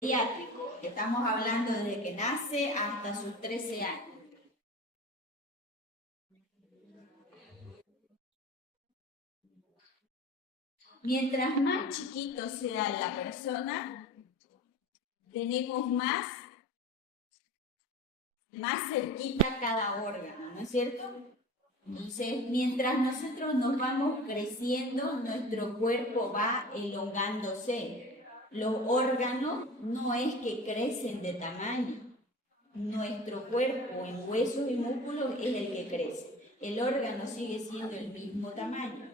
pediátrico. Estamos hablando desde que nace hasta sus 13 años. Mientras más chiquito sea la persona, tenemos más cerquita cada órgano, ¿no es cierto? Entonces, mientras nosotros nos vamos creciendo, nuestro cuerpo va elongándose. Los órganos no es que crecen de tamaño. Nuestro cuerpo en huesos y músculos es el que crece. El órgano sigue siendo el mismo tamaño.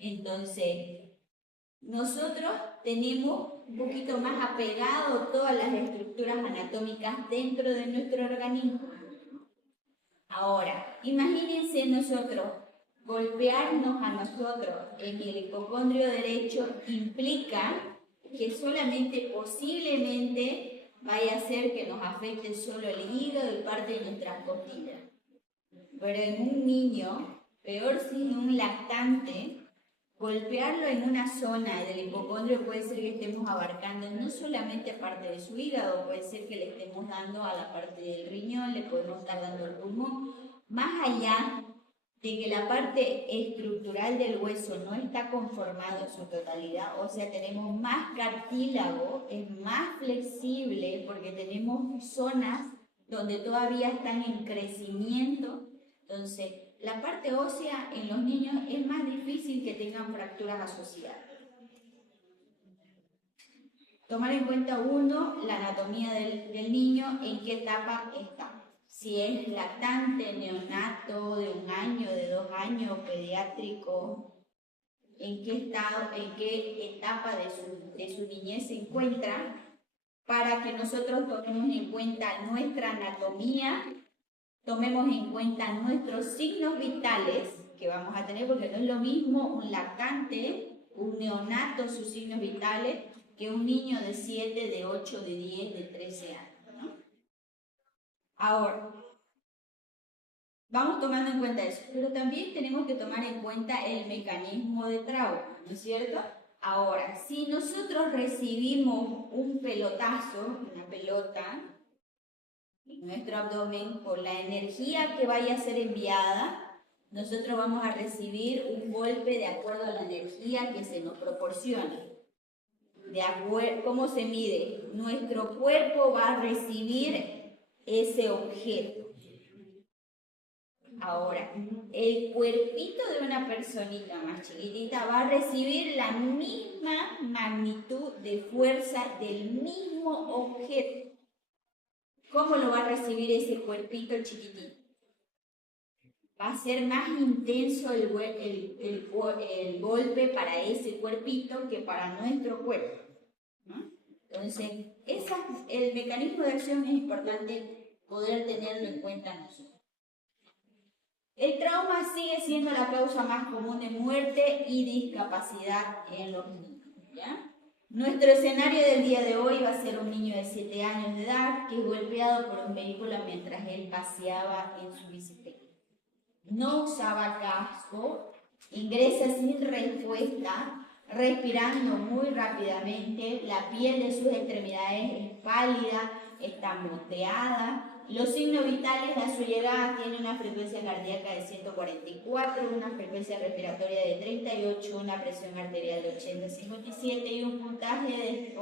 Entonces, nosotros tenemos un poquito más apegado todas las estructuras anatómicas dentro de nuestro organismo. Ahora, imagínense nosotros, golpearnos a nosotros en el hipocondrio derecho implica que solamente posiblemente vaya a ser que nos afecte solo el hígado y parte de nuestras costillas. Pero en un niño, peor si en un lactante, golpearlo en una zona del hipocondrio puede ser que estemos abarcando no solamente parte de su hígado, puede ser que le estemos dando a la parte del riñón, le podemos estar dando al pulmón. Más allá de que la parte estructural del hueso no está conformado en su totalidad, o sea, tenemos más cartílago, es más flexible porque tenemos zonas donde todavía están en crecimiento. Entonces, la parte ósea en los niños es más difícil que tengan fracturas asociadas. Tomar en cuenta uno, la anatomía del niño, en qué etapa está. Si es lactante, neonato, de 1 año, de 2 años, pediátrico, en qué estado, en qué etapa de su niñez se encuentra, para que nosotros tomemos en cuenta nuestra anatomía, tomemos en cuenta nuestros signos vitales que vamos a tener, porque no es lo mismo un lactante, un neonato, sus signos vitales, que un niño de 7, de 8, de 10, de 13 años, ¿no? Ahora, vamos tomando en cuenta eso, pero también tenemos que tomar en cuenta el mecanismo de trauma, ¿no es cierto? Ahora, si nosotros recibimos un pelotazo, una pelota, en nuestro abdomen, por la energía que vaya a ser enviada, nosotros vamos a recibir un golpe de acuerdo a la energía que se nos proporciona. ¿Cómo se mide? Nuestro cuerpo va a recibir ese objeto. Ahora, el cuerpito de una personita más chiquitita va a recibir la misma magnitud de fuerza del mismo objeto. ¿Cómo lo va a recibir ese cuerpito chiquitito? Va a ser más intenso el golpe para ese cuerpito que para nuestro cuerpo, ¿no? Entonces, el mecanismo de acción es importante poder tenerlo en cuenta nosotros. El trauma sigue siendo la causa más común de muerte y discapacidad en los niños, ¿ya? Nuestro escenario del día de hoy va a ser un niño de 7 años de edad que es golpeado por un vehículo mientras él paseaba en su bicicleta. No usaba casco, ingresa sin respuesta, respirando muy rápidamente, la piel de sus extremidades es pálida, está moteada. Los signos vitales a su llegada tienen una frecuencia cardíaca de 144, una frecuencia respiratoria de 38, una presión arterial de 80-57 y un puntaje de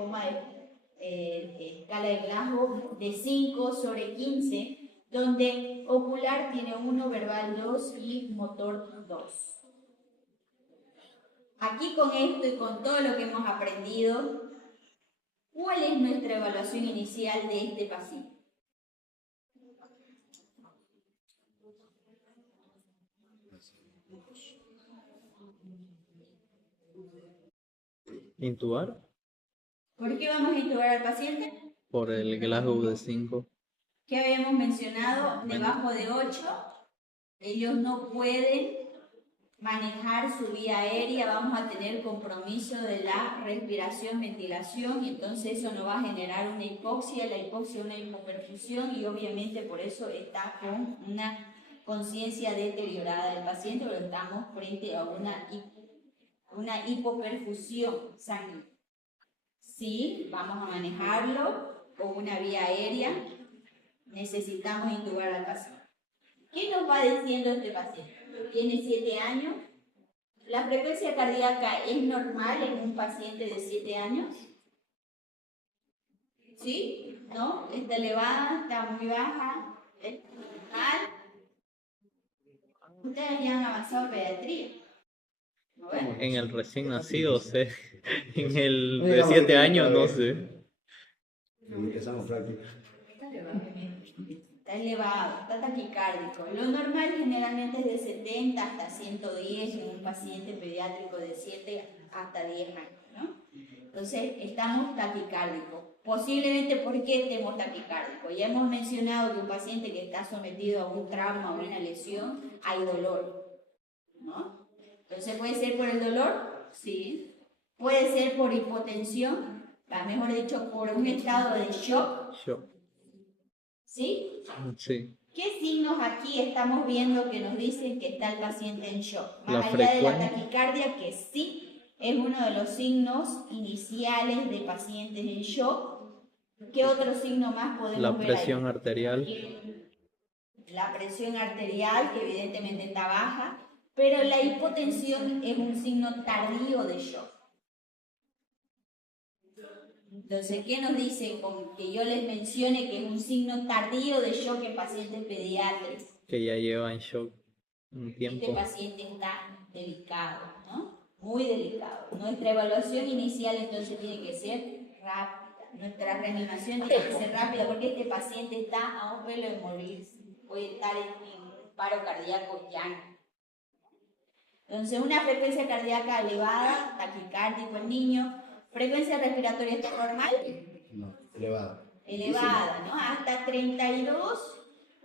escala de Glasgow de 5/15, donde ocular tiene 1, verbal 2 y motor 2. Aquí con esto y con todo lo que hemos aprendido, ¿cuál es nuestra evaluación inicial de este paciente? ¿Intubar? ¿Por qué vamos a intubar al paciente? Por el Glasgow de 5. ¿Qué habíamos mencionado? Debajo de 8, ellos no pueden manejar su vía aérea, vamos a tener compromiso de la respiración, ventilación, y entonces eso nos va a generar una hipoxia, la hipoxia una hipoperfusión, y obviamente por eso está con una conciencia deteriorada del paciente, pero estamos frente a una hipoperfusión sanguínea. sí, vamos a manejarlo con una vía aérea. Necesitamos intubar al paciente. ¿Qué nos va diciendo este paciente? Tiene 7 años. ¿La frecuencia cardíaca es normal en un paciente de 7 años? ¿Sí? ¿No? ¿Está elevada? ¿Está muy baja? ¿Es normal? Ustedes ya han avanzado en pediatría. ¿No ven? En el recién nacido, sé. En el de 7 años, no sé. Empezamos práctica. Está elevado, está taquicárdico. Lo normal generalmente es de 70 hasta 110 en un paciente pediátrico de 7 hasta 10 años, ¿no? Entonces, estamos taquicárdicos. Posiblemente, ¿por qué estemos taquicárdicos? Ya hemos mencionado que un paciente que está sometido a un trauma o una lesión, hay dolor, ¿no? Entonces, ¿puede ser por el dolor? Sí. Puede ser por hipotensión, mejor dicho, por un estado de shock, Yo. ¿sí? Sí. ¿Qué signos aquí estamos viendo que nos dicen que está el paciente en shock? La Más allá de la frecuencia. taquicardia, que sí es uno de los signos iniciales de pacientes en shock. ¿Qué otro signo más podemos La ver presión ahí? arterial. La presión arterial, que evidentemente está baja, pero la hipotensión es un signo tardío de shock. Entonces, ¿qué nos dice con que yo les mencione que es un signo tardío de shock en pacientes pediátricos? Que ya lleva en shock un Este tiempo. paciente está delicado, ¿no? Muy delicado. Nuestra evaluación inicial entonces tiene que ser rápida. Nuestra reanimación tiene que ser rápida porque este paciente está a un pelo de morirse. Puede estar en paro cardíaco ya. Entonces, una frecuencia cardíaca elevada, taquicárdico el niño. ¿Frecuencia respiratoria está normal? No, elevada. Elevada, ¿no? Hasta 32,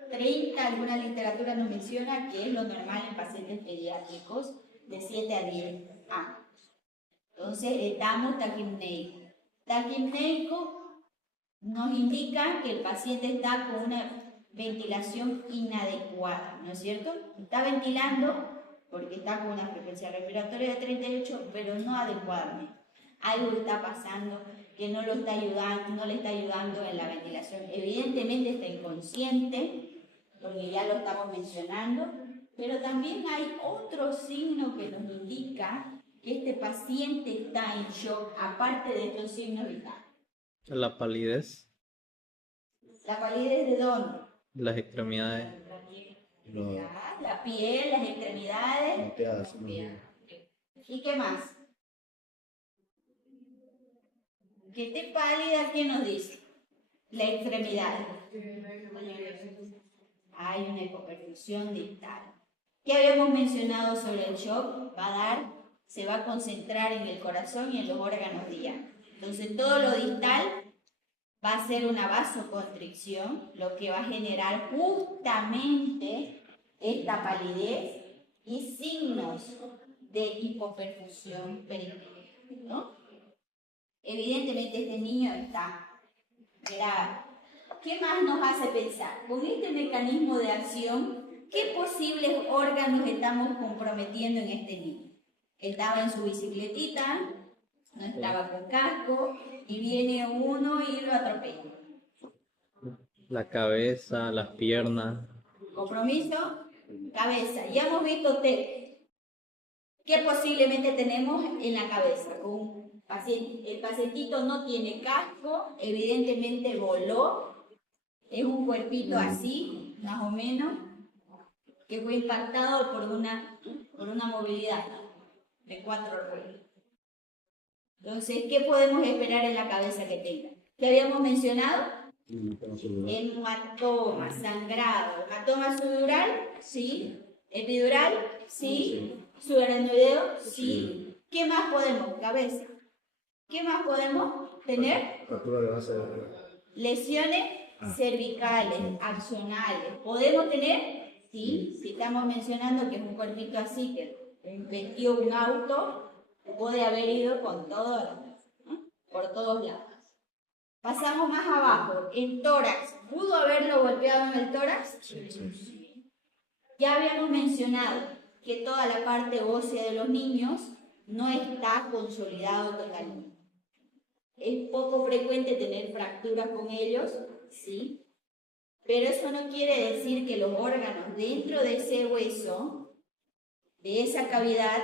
30, alguna literatura nos menciona que es lo normal en pacientes pediátricos de 7 a 10 años. Entonces, estamos taquipnéicos. Taquipnéico nos indica que el paciente está con una ventilación inadecuada, ¿no es cierto? Está ventilando porque está con una frecuencia respiratoria de 38, pero no adecuadamente. Algo está pasando que no lo está ayudando, no le está ayudando en la ventilación. Evidentemente está inconsciente, porque ya lo estamos mencionando, pero también hay otro signo que nos indica que este paciente está en shock, aparte de estos signos vitales. La palidez. ¿La palidez de dónde? Las extremidades. No, La piel, las extremidades. moteadas. ¿Y qué más? Que esté pálida, ¿qué nos dice? La extremidad. Hay una hipoperfusión distal. ¿Qué habíamos mencionado sobre el shock? Se va a concentrar en el corazón y en los órganos diáneos. Entonces, todo lo distal va a ser una vasoconstricción, lo que va a generar justamente esta palidez y signos de hipoperfusión peritoneal, ¿no? Evidentemente este niño está grave. ¿Qué más nos hace pensar? Con este mecanismo de acción, ¿qué posibles órganos estamos comprometiendo en este niño? Estaba en su bicicletita, no estaba con casco, y viene uno y lo atropella. La cabeza, las piernas. Compromiso, cabeza. Ya hemos visto qué posiblemente tenemos en la cabeza. El pacientito no tiene casco, evidentemente voló, es un cuerpito así, más o menos, que fue impactado por una movilidad de 4 ruedas. Entonces, ¿qué podemos esperar en la cabeza que tenga? ¿Qué habíamos mencionado? Hematoma, sangrado. Hematoma subdural, sí. Epidural, sí. Subaracnoideo, sí. ¿Qué más podemos? Cabeza. ¿Qué más podemos tener? Fractura de base. Lesiones cervicales, axonales. ¿Podemos tener? Sí. Si estamos mencionando que es un cuerpito así, que metió un auto, puede haber ido con todo, ¿no? Por todos lados. Pasamos más abajo, en tórax. ¿Pudo haberlo golpeado en el tórax? Sí. Ya habíamos mencionado que toda la parte ósea de los niños no está consolidado totalmente. Es poco frecuente tener fracturas con ellos, ¿sí? Pero eso no quiere decir que los órganos dentro de ese hueso, de esa cavidad,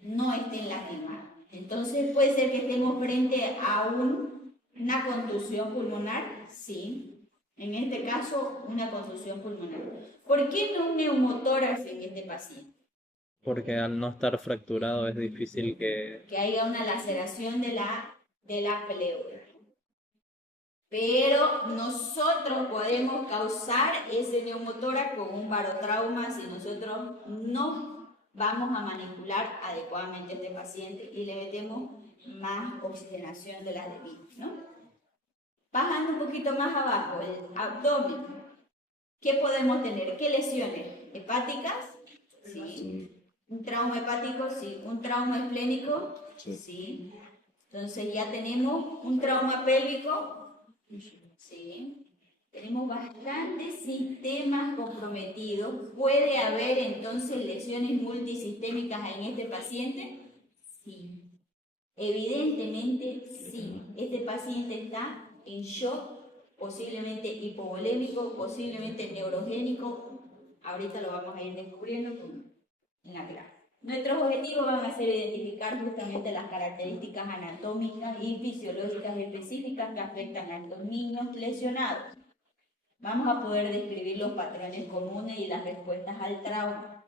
no estén lastimados. Entonces puede ser que estemos frente a una contusión pulmonar, sí. En este caso, una contusión pulmonar. ¿Por qué no un neumotórax en este paciente? Porque al no estar fracturado es difícil que... Que haya una laceración de la pleura. Pero nosotros podemos causar ese neumotórax con un barotrauma si nosotros no vamos a manipular adecuadamente a este paciente y le metemos más oxigenación de las debidas, ¿no? Bajando un poquito más abajo, el abdomen. ¿Qué podemos tener? ¿Qué lesiones? ¿Hepáticas? Sí. ¿Un trauma hepático? Sí. ¿Un trauma esplénico? Sí. Entonces ya tenemos un trauma pélvico. Sí. Tenemos bastantes sistemas comprometidos. ¿Puede haber entonces lesiones multisistémicas en este paciente? Sí. Evidentemente sí. Este paciente está en shock, posiblemente hipovolémico, posiblemente neurogénico. Ahorita lo vamos a ir descubriendo en la clase. Nuestros objetivos van a ser identificar justamente las características anatómicas y fisiológicas específicas que afectan a estos niños lesionados. Vamos a poder describir los patrones comunes y las respuestas al trauma.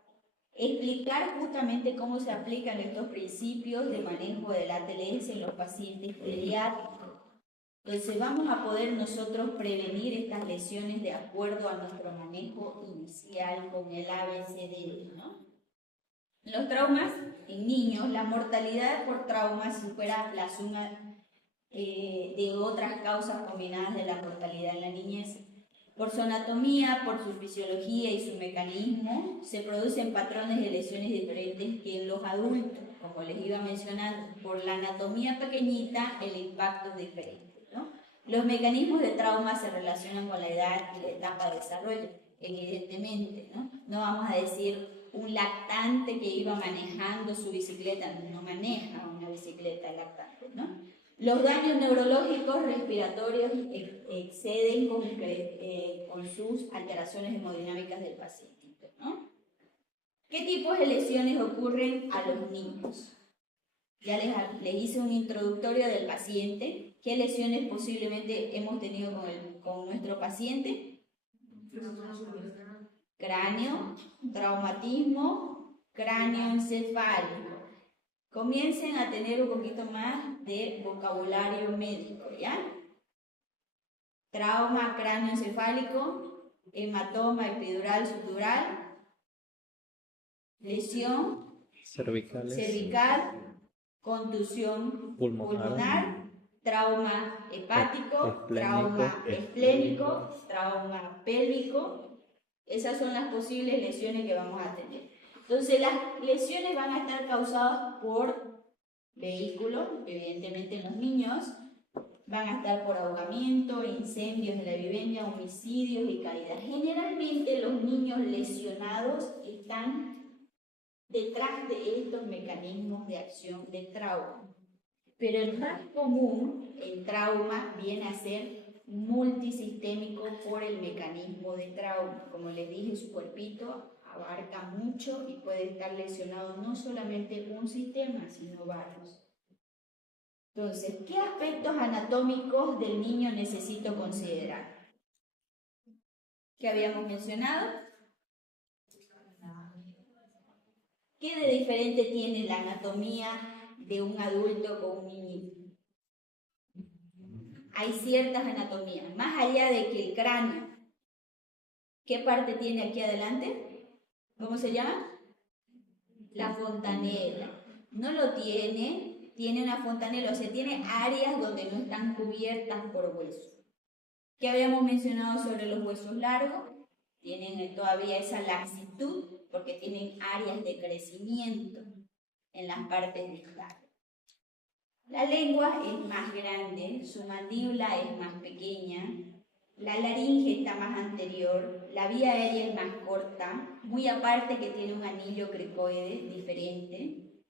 Explicar justamente cómo se aplican estos principios de manejo de la ATLS en los pacientes pediátricos. Entonces vamos a poder nosotros prevenir estas lesiones de acuerdo a nuestro manejo inicial con el ABCD, ¿no? Los traumas en niños, la mortalidad por traumas si fuera la suma de otras causas combinadas de la mortalidad en la niñez. Por su anatomía, por su fisiología y su mecanismo, se producen patrones de lesiones diferentes que en los adultos, como les iba mencionando. Por la anatomía pequeñita, el impacto es diferente, ¿no? Los mecanismos de trauma se relacionan con la edad y la etapa de desarrollo, evidentemente, ¿no? No vamos a decir un lactante que iba manejando su bicicleta, no maneja una bicicleta lactante, ¿no? Los daños neurológicos respiratorios exceden con sus alteraciones hemodinámicas del paciente, ¿no? ¿Qué tipos de lesiones ocurren a los niños? Ya les hice un introductorio del paciente. ¿Qué lesiones posiblemente hemos tenido con nuestro paciente? Cráneo, traumatismo, cráneoencefálico. Comiencen a tener un poquito más de vocabulario médico, ¿ya? Trauma cráneoencefálico, hematoma epidural subdural, lesión cervical, contusión pulmonar, trauma hepático, trauma esplénico, trauma pélvico. Esas son las posibles lesiones que vamos a tener. Entonces, las lesiones van a estar causadas por vehículos, evidentemente en los niños, van a estar por ahogamiento, incendios en la vivienda, homicidios y caídas. Generalmente los niños lesionados están detrás de estos mecanismos de acción de trauma. Pero el más común, el trauma, viene a ser multisistémico por el mecanismo de trauma. Como les dije, su cuerpito abarca mucho y puede estar lesionado no solamente un sistema, sino varios. Entonces, ¿qué aspectos anatómicos del niño necesito considerar? ¿Qué habíamos mencionado? ¿Qué de diferente tiene la anatomía de un adulto con un niñito? Hay ciertas anatomías, más allá de que el cráneo, ¿qué parte tiene aquí adelante? ¿Cómo se llama? La fontanela. No lo tiene, tiene una fontanela, o sea, tiene áreas donde no están cubiertas por huesos. ¿Qué habíamos mencionado sobre los huesos largos? Tienen todavía esa laxitud porque tienen áreas de crecimiento en las partes distales. La lengua es más grande, su mandíbula es más pequeña, la laringe está más anterior, la vía aérea es más corta, muy aparte que tiene un anillo cricoide diferente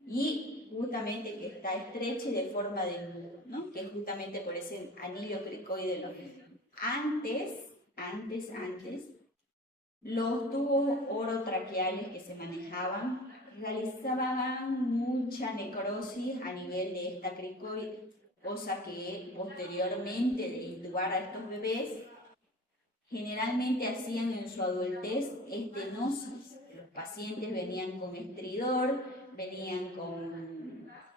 y justamente que está estrecha y de forma de nudo. ¿no? Que es justamente por ese anillo cricoide. Antes, los tubos orotraqueales que se manejaban realizaban mucha necrosis a nivel de esta cricoide, cosa que posteriormente de intubar a estos bebés generalmente hacían en su adultez estenosis. Los pacientes venían con estridor, venían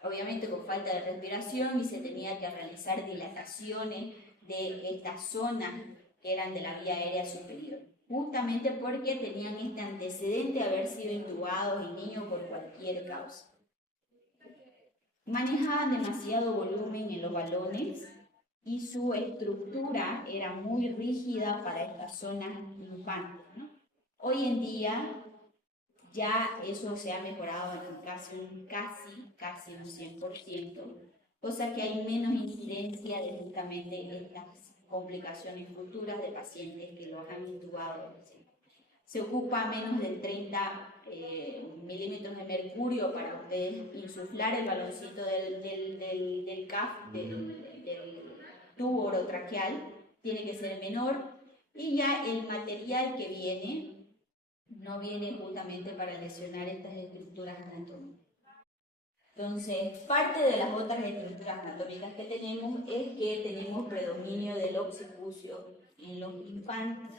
obviamente con falta de respiración y se tenía que realizar dilataciones de estas zonas que eran de la vía aérea superior, justamente porque tenían este antecedente de haber sido intubados y niños por cualquier causa. Manejaban demasiado volumen en los balones y su estructura era muy rígida para estas zonas infantes, ¿no? Hoy en día ya eso se ha mejorado en casi un 100%, cosa que hay menos incidencia de justamente estas complicaciones futuras de pacientes que los han intubado. Se ocupa menos de 30 milímetros de mercurio para ustedes insuflar el baloncito del CAF, del tubo orotraqueal, tiene que ser menor, y ya el material que viene no viene justamente para lesionar estas estructuras anatómicas. Entonces, parte de las otras estructuras anatómicas que tenemos es que tenemos predominio del occipucio en los infantes.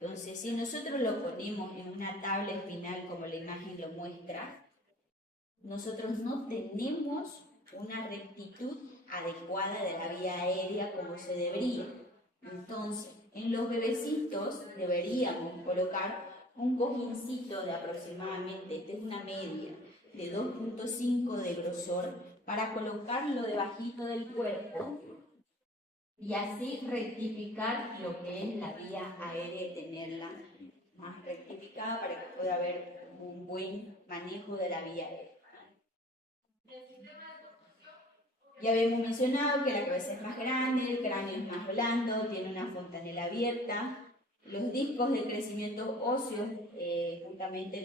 Entonces, si nosotros lo ponemos en una tabla espinal como la imagen lo muestra, nosotros no tenemos una rectitud adecuada de la vía aérea como se debería. Entonces, en los bebecitos deberíamos colocar un cojincito de aproximadamente, esta es una media, de 2.5 de grosor para colocarlo debajito del cuerpo y así rectificar lo que es la vía aérea y tenerla más rectificada para que pueda haber un buen manejo de la vía aérea. Ya habíamos mencionado que la cabeza es más grande, el cráneo es más blando, tiene una fontanela abierta. Los discos de crecimiento óseo justamente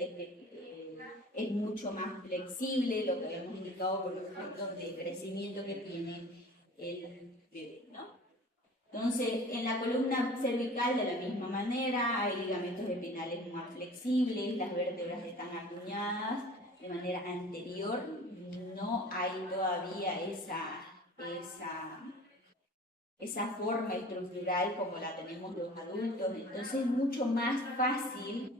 es mucho más flexible, lo que habíamos indicado por los puntos de crecimiento que tiene el bebé, ¿no? Entonces, en la columna cervical de la misma manera, hay ligamentos espinales más flexibles, las vértebras están acuñadas de manera anterior, no hay todavía esa forma estructural como la tenemos los adultos, entonces es mucho más fácil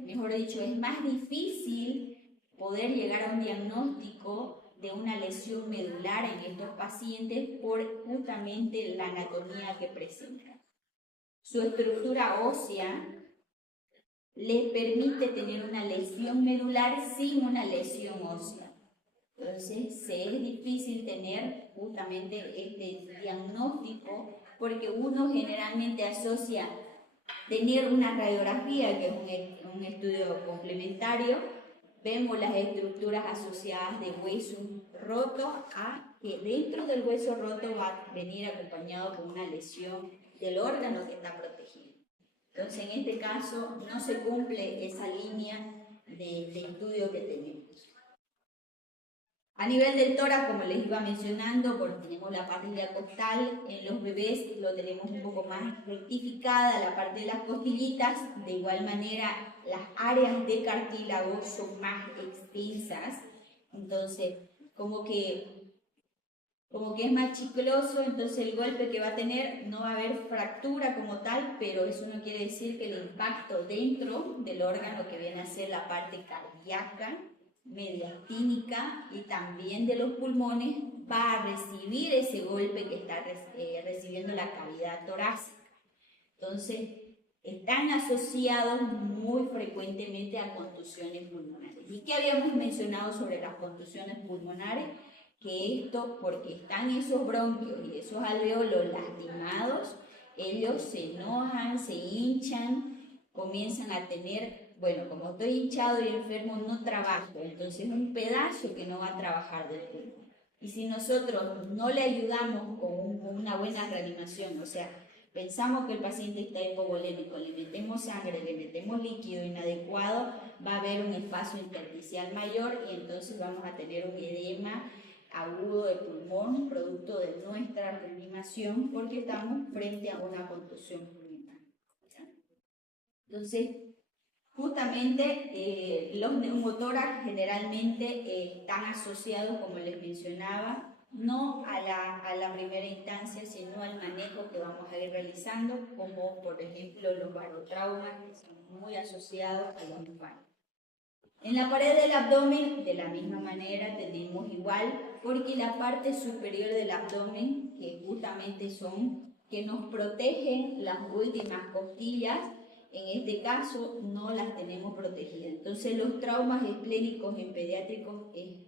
mejor dicho, es más difícil poder llegar a un diagnóstico de una lesión medular en estos pacientes por justamente la anatomía que presenta. Su estructura ósea les permite tener una lesión medular sin una lesión ósea. Entonces, es difícil tener justamente este diagnóstico porque uno generalmente asocia tener una radiografía, que es un estudio complementario, vemos las estructuras asociadas de huesos rotos a que dentro del hueso roto va a venir acompañado con una lesión del órgano que está protegido. Entonces, en este caso, no se cumple esa línea de estudio que tenemos. A nivel del tórax, como les iba mencionando, porque tenemos la parrilla costal, en los bebés lo tenemos un poco más rectificada, la parte de las costillitas, de igual manera las áreas de cartílago son más extensas, entonces como que es más chicloso, entonces el golpe que va a tener no va a haber fractura como tal, pero eso no quiere decir que el impacto dentro del órgano que viene a ser la parte cardíaca, mediastínica y también de los pulmones va a recibir ese golpe que está recibiendo la cavidad torácica. Entonces, están asociados muy frecuentemente a contusiones pulmonares. ¿Y qué habíamos mencionado sobre las contusiones pulmonares? Que esto, porque están esos bronquios y esos alveolos lastimados, ellos se enojan, se hinchan, comienzan a tener, bueno, como estoy hinchado y enfermo, no trabajo, entonces un pedazo que no va a trabajar del pulmón. Y si nosotros no le ayudamos con una buena reanimación, o sea, pensamos que el paciente está hipovolémico, le metemos sangre, le metemos líquido inadecuado, va a haber un espacio intersticial mayor y entonces vamos a tener un edema agudo de pulmón, producto de nuestra reanimación, porque estamos frente a una contusión pulmonar. Entonces, justamente los neumotórax generalmente están asociados, como les mencionaba, no a la primera instancia, sino al manejo que vamos a ir realizando, como por ejemplo los barotraumas, que son muy asociados a los infartos. En la pared del abdomen, de la misma manera, tenemos igual, porque la parte superior del abdomen, que justamente son que nos protegen las últimas costillas, en este caso no las tenemos protegidas. Entonces los traumas esplénicos en pediátricos es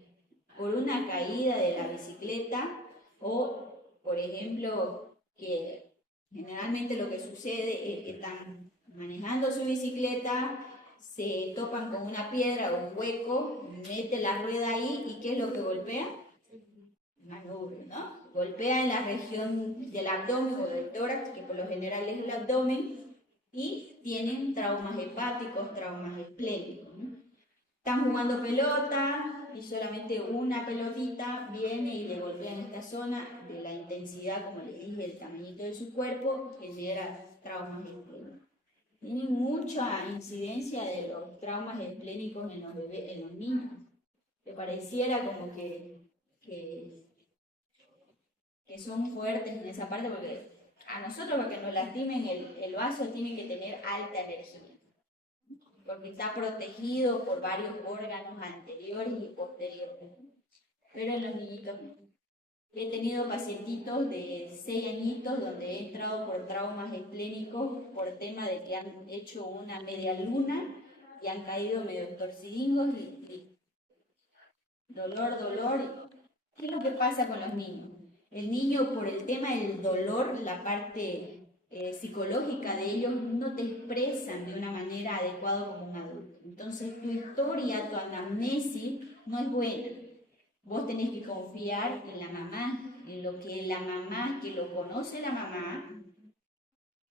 por una caída de la bicicleta o, por ejemplo, que generalmente lo que sucede es que están manejando su bicicleta, se topan con una piedra o un hueco, mete la rueda ahí y ¿qué es lo que golpea? Manubrio, ¿no? Golpea en la región del abdomen o del tórax, que por lo general es el abdomen, y tienen traumas hepáticos, traumas esplénicos, ¿no? Están jugando pelota y solamente una pelotita viene y le golpea en esta zona, de la intensidad, como les dije, del tamañito de su cuerpo, genera traumas esplénicos. Tienen mucha incidencia de los traumas esplénicos en los bebés, en los niños. Te pareciera como que son fuertes en esa parte, porque a nosotros para que nos lastimen el vaso tiene que tener alta energía, porque está protegido por varios órganos anteriores y posteriores, pero en los niñitos no. He tenido pacientitos de 6 añitos donde he entrado por traumas esplénicos por tema de que han hecho una media luna y han caído medio torcidingos y dolor. ¿Qué es lo que pasa con los niños? El niño, por el tema del dolor, la parte psicológica de ellos no te expresan de una manera adecuada como un adulto. Entonces tu historia, tu anamnesis no es buena. Vos tenés que confiar en la mamá, en lo que la mamá, que lo conoce la mamá,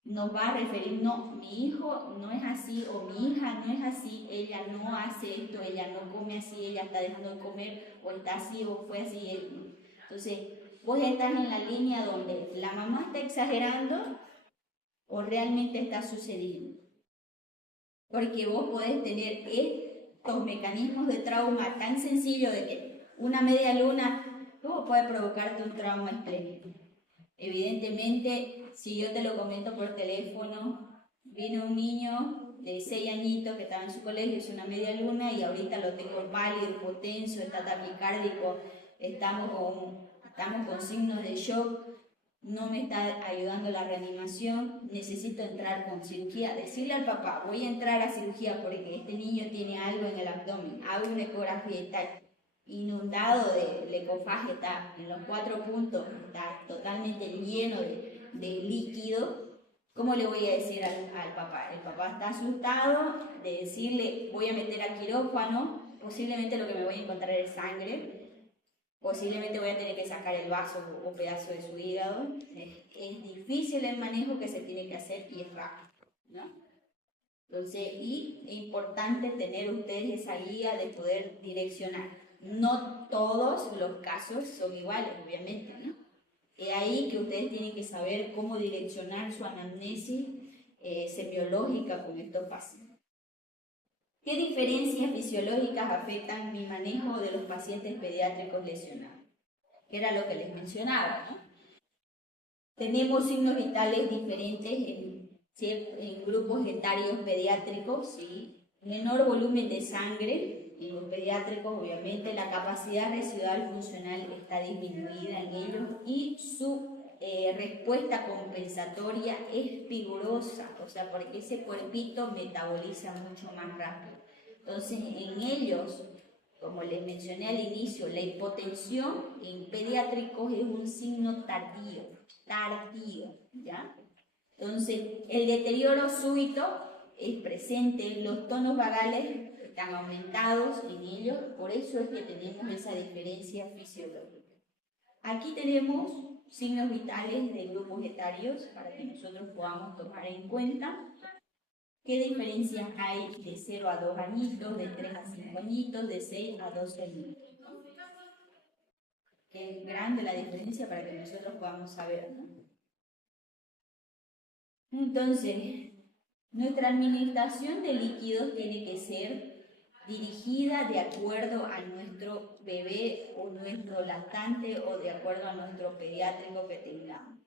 nos va a referir, no, mi hijo no es así, o mi hija no es así, ella no hace esto, ella no come así, ella está dejando de comer, o está así, o fue así. Entonces, vos estás en la línea donde la mamá está exagerando o realmente está sucediendo. Porque vos podés tener estos mecanismos de trauma tan sencillos de que una media luna puede provocarte un trauma esplénico. Evidentemente, si yo te lo comento por teléfono, vino un niño de 6 añitos que estaba en su colegio, hizo una media luna y ahorita lo tengo pálido, hipotenso, está taquicárdico, estamos con signos de shock, no me está ayudando la reanimación, necesito entrar con cirugía. Decirle al papá, voy a entrar a cirugía porque este niño tiene algo en el abdomen, hago una ecografía y tal. Inundado de leucofagia, está en los 4 puntos, está totalmente lleno de líquido. ¿Cómo le voy a decir al papá? El papá está asustado de decirle voy a meter a quirófano, posiblemente lo que me voy a encontrar es sangre, posiblemente voy a tener que sacar el vaso o un pedazo de su hígado. Es difícil el manejo que se tiene que hacer y es rápido, ¿no? Entonces, y es importante tener ustedes esa guía de poder direccionar. No todos los casos son iguales, obviamente, ¿no? Es ahí que ustedes tienen que saber cómo direccionar su anamnesis semiológica con estos pacientes. ¿Qué diferencias fisiológicas afectan mi manejo de los pacientes pediátricos lesionados? Que era lo que les mencionaba, ¿no? Tenemos signos vitales diferentes en grupos etarios pediátricos, ¿sí? Menor volumen de sangre. En los pediátricos, obviamente, la capacidad residual funcional está disminuida en ellos y su respuesta compensatoria es vigorosa, o sea, porque ese cuerpito metaboliza mucho más rápido. Entonces, en ellos, como les mencioné al inicio, la hipotensión en pediátricos es un signo tardío, ¿ya? Entonces, el deterioro súbito es presente, los tonos vagales están aumentados en ellos, por eso es que tenemos esa diferencia fisiológica. Aquí tenemos signos vitales de grupos etarios para que nosotros podamos tomar en cuenta qué diferencias hay de 0 a 2 añitos, de 3 a 5 añitos, de 6 a 12 añitos. que es grande la diferencia para que nosotros podamos saber, ¿no? Entonces, nuestra administración de líquidos tiene que ser dirigida de acuerdo a nuestro bebé o nuestro lactante o de acuerdo a nuestro pediátrico que tengamos.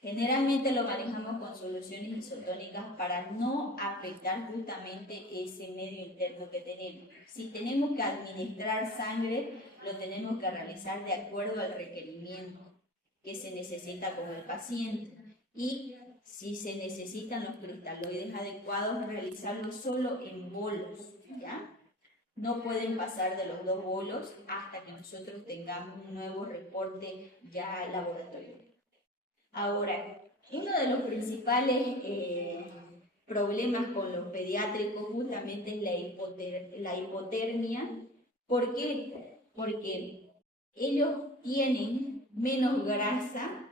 Generalmente lo manejamos con soluciones isotónicas para no afectar justamente ese medio interno que tenemos. Si tenemos que administrar sangre, lo tenemos que realizar de acuerdo al requerimiento que se necesita con el paciente. Y si se necesitan los cristaloides adecuados, realizarlo solo en bolos, ¿ya? No pueden pasar de los 2 bolos hasta que nosotros tengamos un nuevo reporte ya laboratorio. Ahora, uno de los principales problemas con los pediátricos justamente es la hipotermia. ¿Por qué? Porque ellos tienen menos grasa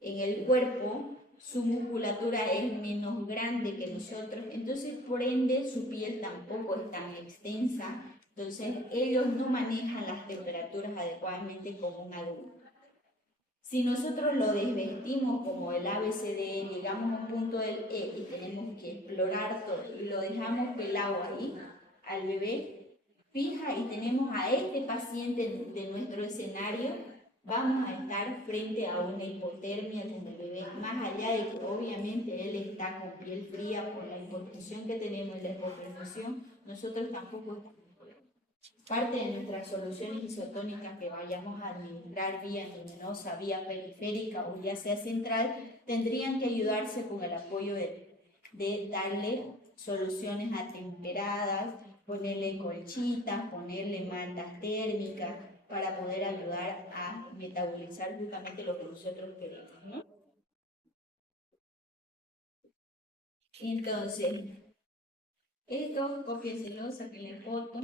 en el cuerpo, su musculatura es menos grande que nosotros, entonces por ende su piel tampoco es tan extensa, entonces ellos no manejan las temperaturas adecuadamente como un adulto. Si nosotros lo desvestimos como el ABCD, llegamos a un punto del E y tenemos que explorar todo y lo dejamos pelado ahí al bebé, fija y tenemos a este paciente de nuestro escenario, vamos a estar frente a una hipotermia con el bebé, más allá de que obviamente él está con piel fría por la hipotensión que tenemos y la hipoperfusión, nosotros tampoco estamos. Parte de nuestras soluciones isotónicas que vayamos a administrar vía endovenosa, vía periférica o ya sea central, tendrían que ayudarse con el apoyo de darle soluciones atemperadas, ponerle colchitas, ponerle mantas térmicas para poder ayudar a metabolizar justamente lo que nosotros queremos, ¿no? Entonces, esto, cópienselo, sáquenle foto,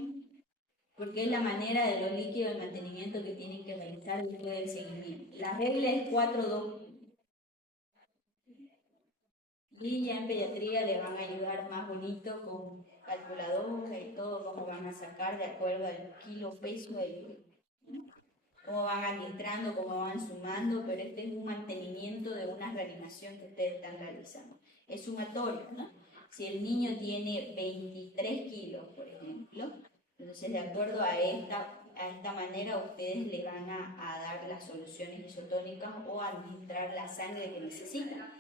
porque es la manera de los líquidos de mantenimiento que tienen que realizar después del seguimiento. La regla es 4-2. Y ya en pediatría le van a ayudar más bonito con calculadora y todo, cómo van a sacar de acuerdo al kilo peso, cómo van administrando, cómo van sumando, pero este es un mantenimiento de una reanimación que ustedes están realizando. Es sumatorio, ¿no? Si el niño tiene 23 kilos, por ejemplo, entonces de acuerdo a esta manera ustedes le van a dar las soluciones isotónicas o administrar la sangre que necesitan.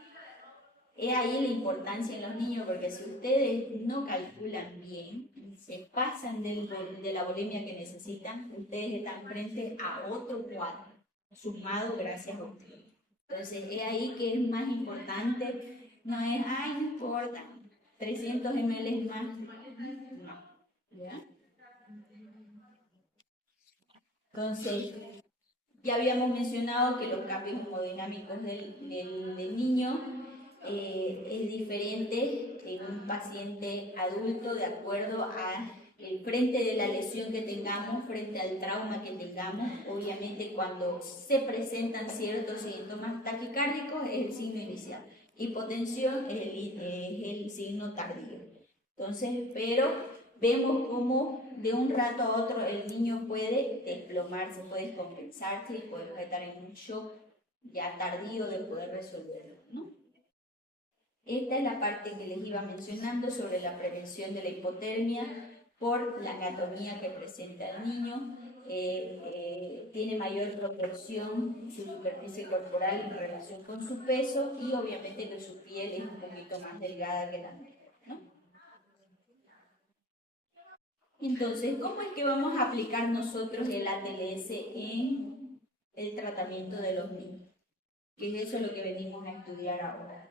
Es ahí la importancia en los niños, porque si ustedes no calculan bien, se pasan de la volemia que necesitan, ustedes están frente a otro cuadro, sumado gracias a ustedes. Entonces es ahí que es más importante, no es, ay, no importa, 300 ml más, no, ¿ya? Entonces, ya habíamos mencionado que los cambios hemodinámicos del niño es diferente en un paciente adulto de acuerdo a el frente de la lesión que tengamos, frente al trauma que tengamos. Obviamente cuando se presentan ciertos síntomas taquicárdicos es el signo inicial, hipotensión es el signo tardío. Entonces, pero vemos cómo de un rato a otro el niño puede desplomarse, puede descompensarse y puede estar en un shock ya tardío de poder resolverlo, ¿no? Esta es la parte que les iba mencionando sobre la prevención de la hipotermia por la anatomía que presenta el niño. Tiene mayor proporción su superficie corporal en relación con su peso y obviamente que su piel es un poquito más delgada que la nuestra, ¿no? Entonces, ¿cómo es que vamos a aplicar nosotros el ATLS en el tratamiento de los niños? Que es eso lo que venimos a estudiar ahora.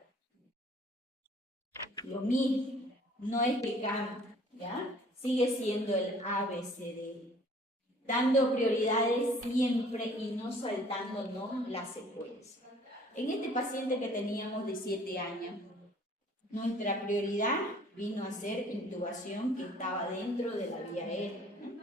Lo mismo, no es que cambie, ¿ya? Sigue siendo el ABCD, dando prioridades siempre y no saltándonos las secuelas. En este paciente que teníamos de 7 años, nuestra prioridad vino a ser intubación que estaba dentro de la vía aérea, ¿no?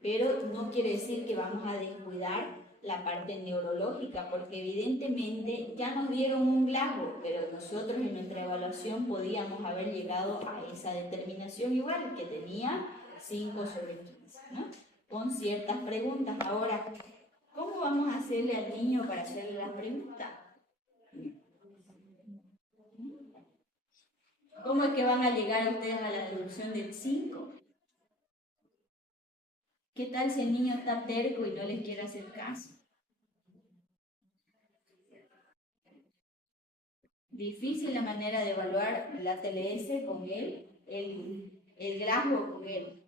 Pero no quiere decir que vamos a descuidar la parte neurológica, porque evidentemente ya nos dieron un Glasgow, pero nosotros en nuestra evaluación podíamos haber llegado a esa determinación igual, que tenía 5/15, ¿no? Con ciertas preguntas. Ahora, ¿Cómo vamos a hacerle al niño para hacerle la pregunta? ¿Cómo es que van a llegar ustedes a la deducción del 5? ¿Qué tal si el niño está terco y no les quiere hacer caso? Difícil la manera de evaluar la TLS con él, el grafo con él,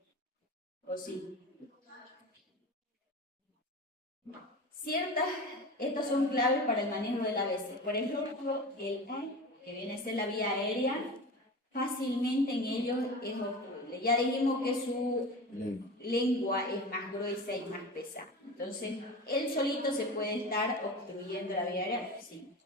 ¿o sí? Estos son claves para el manejo del ABC. Por ejemplo, el A, que viene a ser la vía aérea, fácilmente en ellos es obstruible. Ya dijimos que su lengua es más gruesa y más pesada. Entonces, él solito se puede estar obstruyendo la vía aérea, sí.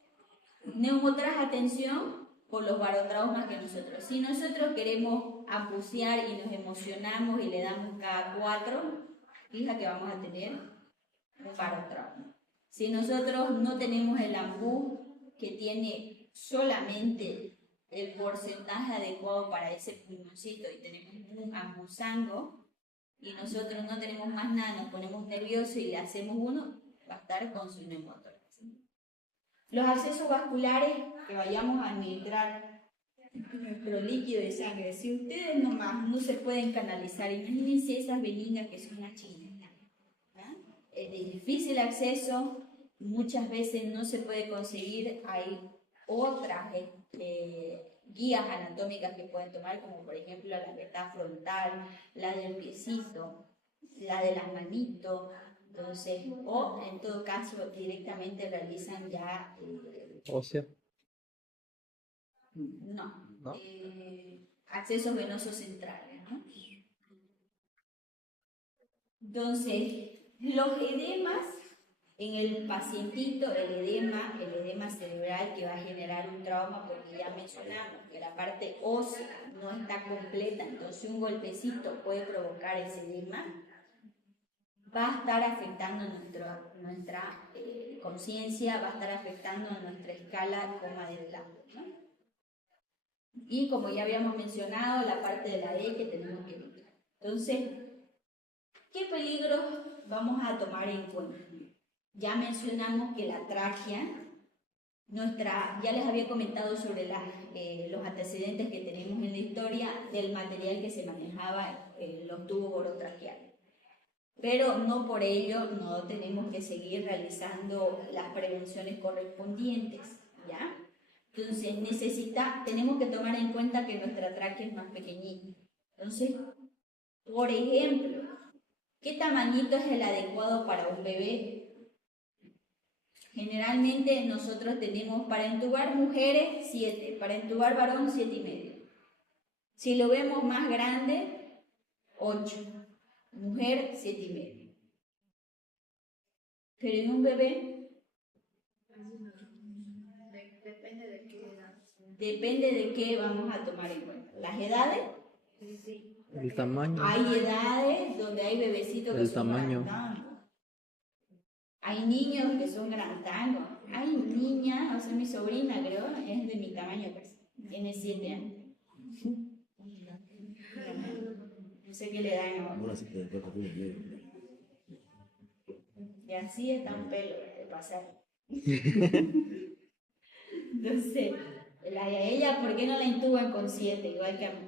Neumotraje, atención por los barotraumas que nosotros. Si nosotros queremos acuciar y nos emocionamos y le damos cada 4, fija que vamos a tener un barotrauma. Si nosotros no tenemos el ambú que tiene solamente el porcentaje adecuado para ese pulmoncito y tenemos un ambusango y nosotros no tenemos más nada, nos ponemos nerviosos y le hacemos uno, va a estar con su neumotórax. Los accesos vasculares que vayamos a administrar nuestro líquido de sangre, si ustedes nomás no se pueden canalizar, imagínense esas veninas que son achinas. Es de difícil acceso, muchas veces no se puede conseguir, hay otras guías anatómicas que pueden tomar, como por ejemplo la veta frontal, la del piecito, la de las manitos, entonces, o en todo caso directamente realizan ya... ósea. No, ¿No? accesos venosos centrales, ¿no? Entonces, los edemas en el pacientito, el edema cerebral que va a generar un trauma, porque ya mencionamos que la parte ósea no está completa, entonces un golpecito puede provocar ese edema, va a estar afectando nuestra conciencia, va a estar afectando nuestra escala coma del lado, ¿no? Y como ya habíamos mencionado, la parte de la D que tenemos que evitar. Entonces, ¿qué peligros vamos a tomar en cuenta? Ya mencionamos que la tráquea, ya les había comentado sobre los antecedentes que tenemos en la historia del material que se manejaba en los tubos orotraqueales. Pero no por ello no tenemos que seguir realizando las prevenciones correspondientes, ¿ya? Entonces tenemos que tomar en cuenta que nuestra tráquea es más pequeñita. Entonces, por ejemplo, ¿qué tamañito es el adecuado para un bebé? Generalmente nosotros tenemos para entubar mujeres 7, para entubar varón 7,5. Si lo vemos más grande, 8. Mujer 7,5. Pero en un bebé Depende de qué edad. depende de qué vamos a tomar en cuenta. Las edades. Sí. El tamaño. Hay edades donde hay bebecitos que El son tamaño. grandangos. Hay niños que son grandangos. Hay niña, o sea, mi sobrina creo, es de mi tamaño casi. Tiene 7 años. No sé qué le dan ahora. Ahora sí que después te medio. Y así está un pelo de pasar. Entonces, ella, ¿por qué no la intuban con 7, igual que a mí?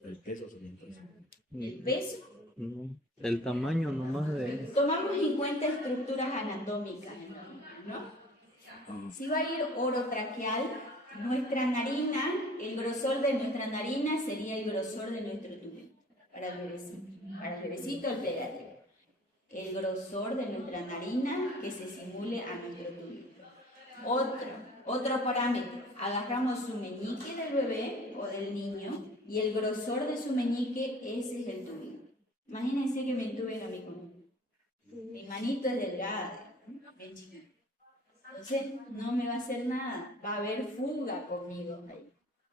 El peso sería entonces. ¿El peso? No, el tamaño nomás de... Tomamos en cuenta estructuras anatómicas, ¿no? Si va a ir orotraqueal, nuestra narina, el grosor de nuestra narina sería el grosor de nuestro tubo. Para el bebecito, el pediátrico. El grosor de nuestra narina que se simule a nuestro tubo. Otro parámetro, agarramos su meñique del bebé o del niño y el grosor de su meñique, ese es el tubo. Imagínense que me entuben a mí con mi manito es delgada, bien chiquita. Entonces no me va a hacer nada, va a haber fuga conmigo ahí.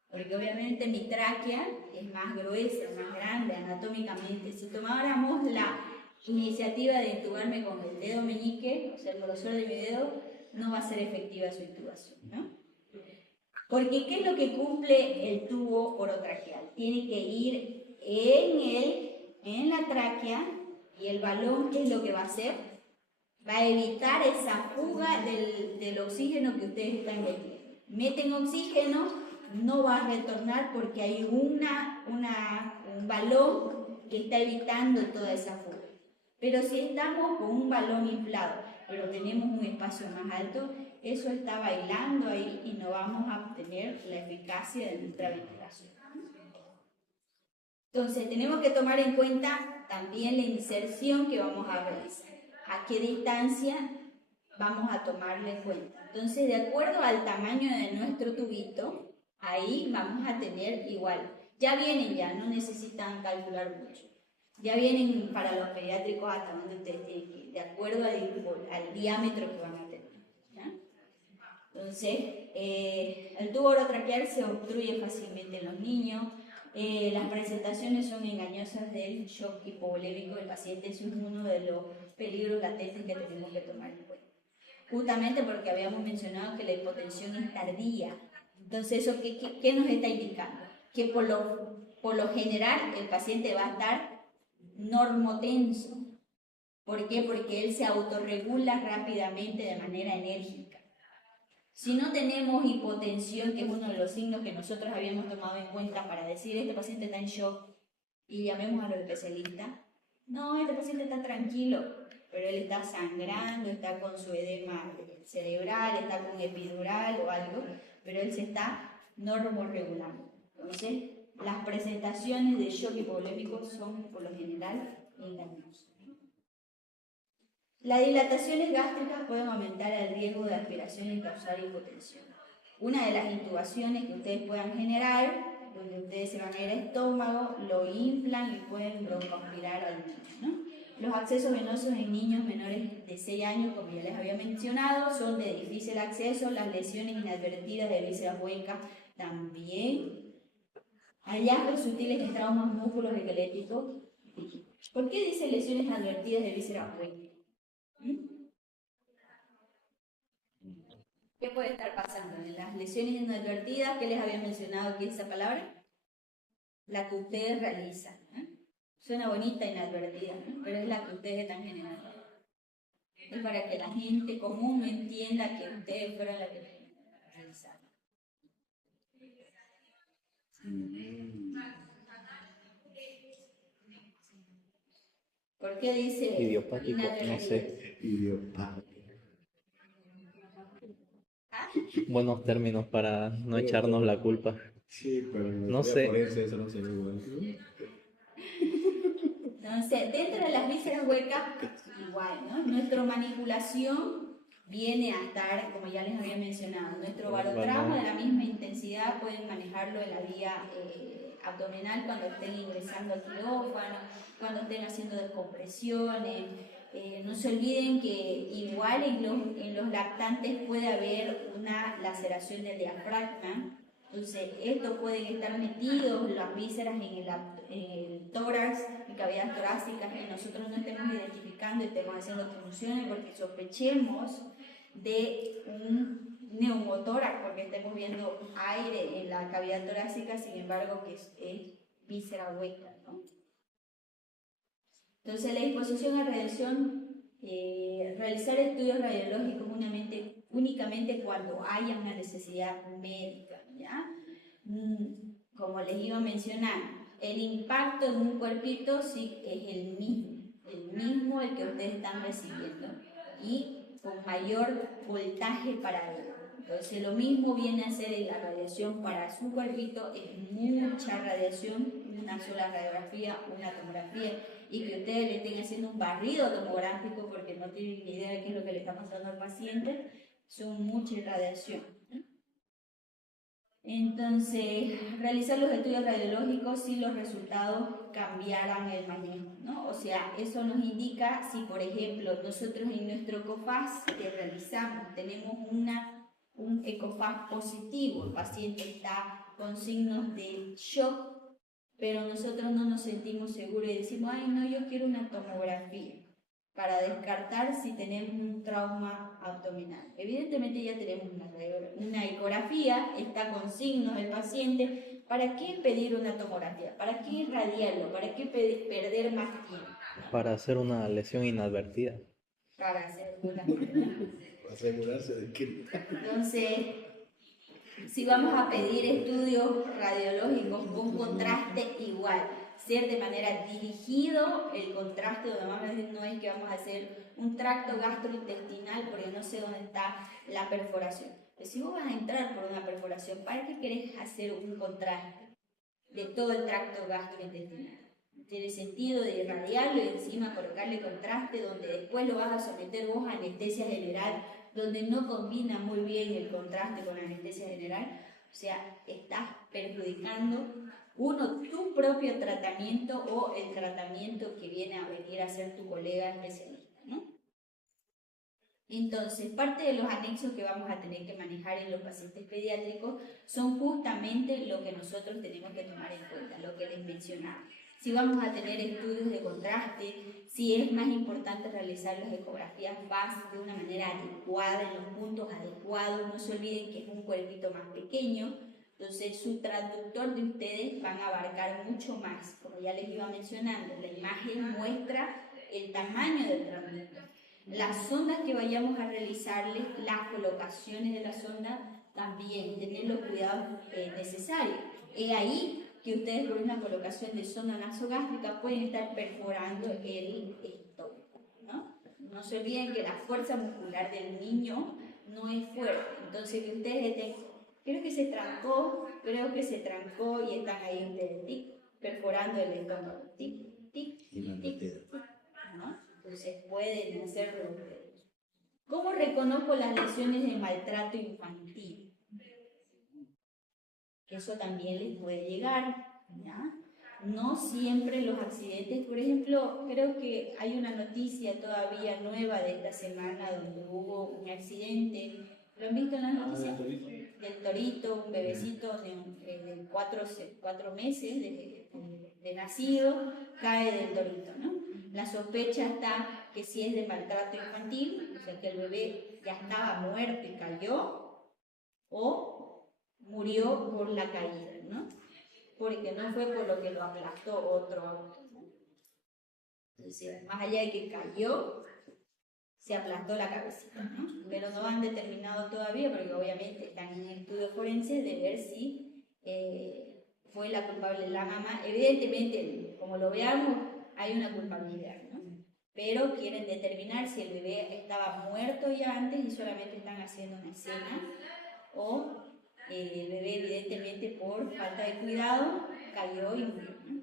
Porque obviamente mi tráquea es más gruesa, más grande anatómicamente. Si tomáramos la iniciativa de intubarme con el dedo meñique, o sea, el grosor de mi dedo, no va a ser efectiva su intubación, ¿no? Porque ¿qué es lo que cumple el tubo orotraqueal? Tiene que ir en la tráquea, Y el balón, ¿qué es lo que va a hacer? Va a evitar esa fuga del oxígeno que ustedes están metiendo. Meten oxígeno, no va a retornar porque hay un balón que está evitando toda esa fuga. Pero si estamos con un balón inflado, pero tenemos un espacio más alto, eso está bailando ahí y no vamos a obtener la eficacia de nuestra ventilación. Entonces tenemos que tomar en cuenta también la inserción que vamos a realizar. ¿A qué distancia vamos a tomarlo en cuenta? Entonces, de acuerdo al tamaño de nuestro tubito, ahí vamos a tener igual. Ya vienen, ya no necesitan calcular mucho. Ya vienen para los pediátricos hasta donde ustedes tienen que ir, de acuerdo al diámetro que van a tener. ¿Ya? Entonces, el tubo orotraqueal se obstruye fácilmente en los niños. Las presentaciones son engañosas del shock hipovolémico del paciente. Eso es uno de los peligros latentes que tenemos que tomar en cuenta. Justamente porque habíamos mencionado que la hipotensión es tardía. Entonces, ¿eso qué nos está indicando? Que por lo general el paciente va a estar normotenso. ¿Por qué? Porque él se autorregula rápidamente de manera enérgica. Si no tenemos hipotensión, que es uno de los signos que nosotros habíamos tomado en cuenta para decir este paciente está en shock y llamemos a los especialistas, no, este paciente está tranquilo, pero él está sangrando, está con su edema cerebral, está con epidural o algo, pero él se está normorregulando. Entonces, las presentaciones de shock hipovolémico son por lo general engañosas. Las dilataciones gástricas pueden aumentar el riesgo de aspiración y causar hipotensión. Una de las intubaciones que ustedes puedan generar, donde ustedes se van a ir al estómago, lo inflan y pueden broncoaspirar al niño, ¿no? Los accesos venosos en niños menores de 6 años, como ya les había mencionado, son de difícil acceso. Las lesiones inadvertidas de vísceras huecas también. Hallazgos sutiles en traumas músculos esqueléticos. ¿Por qué dice lesiones inadvertidas de vísceras huecas? ¿Qué puede estar pasando? En las lesiones inadvertidas, ¿qué les había mencionado que es esa palabra? La que ustedes realizan. Suena bonita inadvertida, ¿no? Pero es la que ustedes están generando. Es para que la gente común entienda que ustedes fueron las que realizaron. ¿Por qué dice Idiopático, no sé. Idiopático. ¿Ah? Buenos términos para no echarnos la culpa. Sí, pero No sé. forense eso no se ve igual. Entonces, dentro de las vísceras huecas, igual, ¿no? Nuestra manipulación viene a estar, como ya les había mencionado, nuestro barotrauma de la misma intensidad pueden manejarlo en la vía abdominal cuando estén ingresando al quirófano, cuando estén haciendo descompresiones. No se olviden que igual en los lactantes puede haber una laceración del diafragma. Entonces, estos pueden estar metidos, las vísceras en el tórax, en cavidades torácicas, y nosotros no estemos identificando y estemos haciendo funciones porque sospechemos de un neumotórax, porque estemos viendo aire en la cavidad torácica, sin embargo, que es víscera hueca, ¿no? Entonces, la disposición a radiación, realizar estudios radiológicos únicamente cuando haya una necesidad médica, ¿ya? Como les iba a mencionar, el impacto de un cuerpito sí es el mismo el que ustedes están recibiendo y con mayor voltaje para él. Entonces lo mismo viene a ser en la radiación para su cuerpito, es mucha radiación, una sola radiografía, una tomografía, y que ustedes le estén haciendo un barrido tomográfico porque no tienen ni idea de qué es lo que le está pasando al paciente, son mucha irradiación. Entonces, realizar los estudios radiológicos si los resultados cambiaran el manejo, ¿no? O sea, eso nos indica si, por ejemplo, nosotros en nuestro ECOFAS que realizamos tenemos un ECOFAS positivo, el paciente está con signos de shock, pero nosotros no nos sentimos seguros y decimos, ay, no, yo quiero una tomografía para descartar si tenemos un trauma abdominal. Evidentemente ya tenemos una ecografía, está con signos del paciente. ¿Para qué pedir una tomografía? ¿Para qué irradiarlo? ¿Para qué perder más tiempo? Para hacer una lesión inadvertida. para hacer justamente, ¿no? Asegurarse de que. Entonces, si vamos a pedir estudios radiológicos con contraste igual, ser de manera dirigido el contraste, donde vamos a decir, no es que vamos a hacer un tracto gastrointestinal porque no sé dónde está la perforación. Pero si vos vas a entrar por una perforación, ¿para qué querés hacer un contraste de todo el tracto gastrointestinal? Tiene sentido de irradiarlo y encima colocarle contraste, donde después lo vas a someter vos a anestesia general, donde no combina muy bien el contraste con la anestesia general. O sea, estás perjudicando, uno, tu propio tratamiento o el tratamiento que viene a venir a hacer tu colega especialista, ¿no? Entonces, parte de los anexos que vamos a tener que manejar en los pacientes pediátricos son justamente lo que nosotros tenemos que tomar en cuenta, lo que les mencionaba. Si vamos a tener estudios de contraste, si es más importante realizar las ecografías VAS de una manera adecuada, en los puntos adecuados, no se olviden que es un cuerpito más pequeño, entonces su traductor de ustedes van a abarcar mucho más, como ya les iba mencionando, la imagen muestra el tamaño del transductor. Las sondas que vayamos a realizarles, las colocaciones de la sonda, también tener los cuidados necesarios. Es ahí que ustedes por una colocación de sonda nasogástrica pueden estar perforando el estómago, ¿no? No se olviden que la fuerza muscular del niño no es fuerte, entonces que ustedes estén, creo que se trancó y están ahí ustedes, tic, perforando el estómago, tic, tic, tic, ¿no? Entonces pueden hacerlo ustedes. ¿Cómo reconozco las lesiones de maltrato infantil? Eso también les puede llegar, ¿ya? No siempre los accidentes, por ejemplo, creo que hay una noticia todavía nueva de esta semana donde hubo un accidente, ¿lo han visto en las noticias? Del torito, un bebecito de 4 meses de nacido, cae del torito, ¿no? La sospecha está que si es de maltrato infantil, o sea que el bebé ya estaba muerto y cayó, o murió por la caída, ¿no? Porque no fue por lo que lo aplastó otro auto, ¿no? Entonces, más allá de que cayó, se aplastó la cabecita, ¿no? Pero no han determinado todavía, porque obviamente están en estudios forenses de ver si fue la culpable la mamá. Evidentemente, como lo veamos, hay una culpabilidad, ¿no? Pero quieren determinar si el bebé estaba muerto ya antes y solamente están haciendo una escena, o el bebé evidentemente por falta de cuidado cayó y murió, ¿no?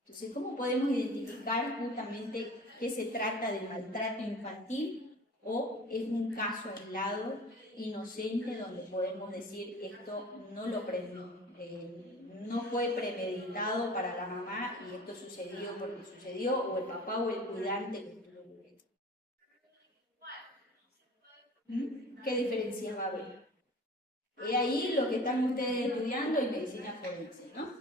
Entonces, ¿cómo podemos identificar justamente que se trata de maltrato infantil o es un caso aislado, inocente, donde podemos decir esto no fue premeditado para la mamá y esto sucedió porque sucedió, o el papá o el cuidante que estuvo viviendo? ¿Qué diferencias va a haber? Es ahí lo que están ustedes estudiando en medicina forense, ¿no?